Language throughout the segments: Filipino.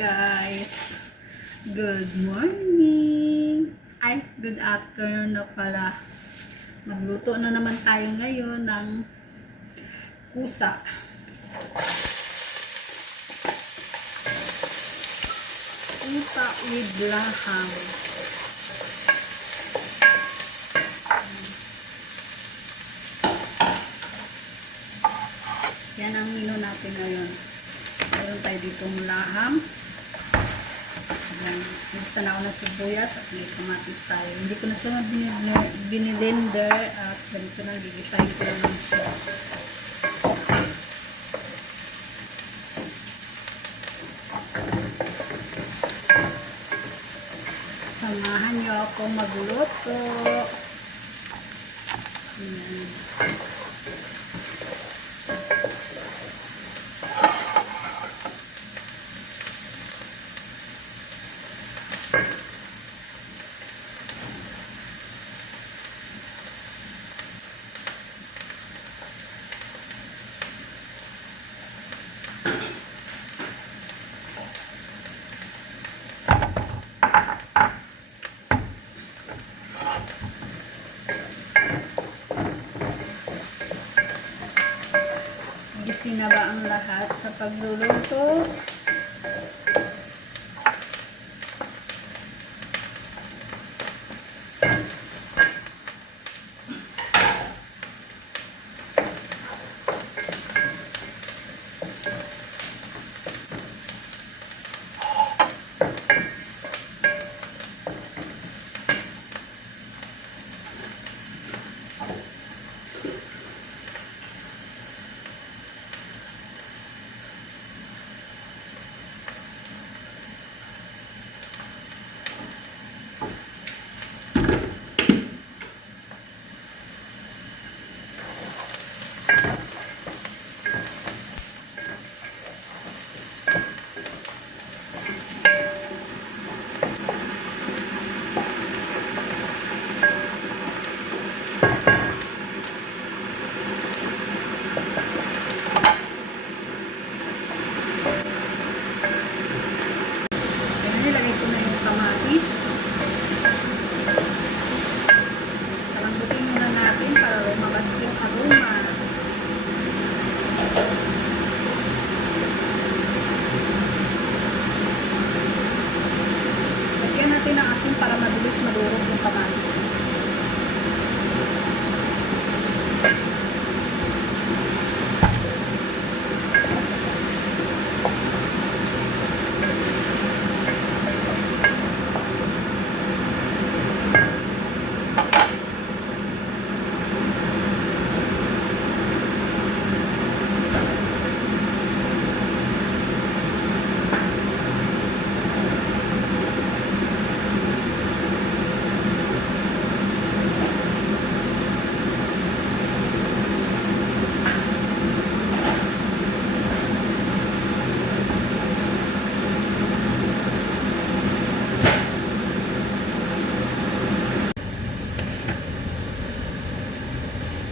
guys! Good morning! Ay, good afternoon na pala. Magluto na naman tayo ngayon ng kusa. Kusa with laham. Yan ang menu natin ngayon. Meron tayo ditong laham. Nagsan ako ng sibuyas at may kamatis tayo. Hindi ko na siya binilender at ganito na gigisahin ko lang siya. Samahan niyo ako magluto. Gising na ba ang lahat sa pagluluto? Nilagay ko na yung kamatis. Kalambutin muna natin para lumabas yung aroma. Lagyan natin ng asin para mabilis madurog yung kamatis.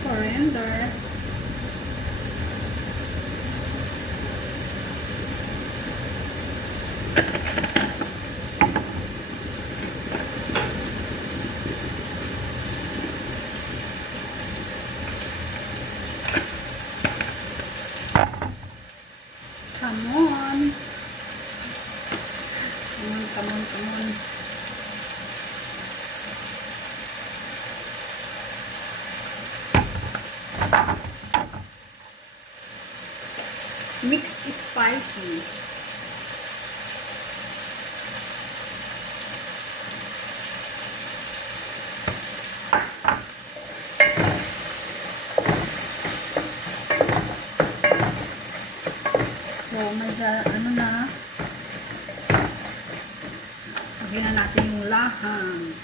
Coriander. Kamon. Kamon. Mixed spicy. So, ano na, lagyan na natin yung laham.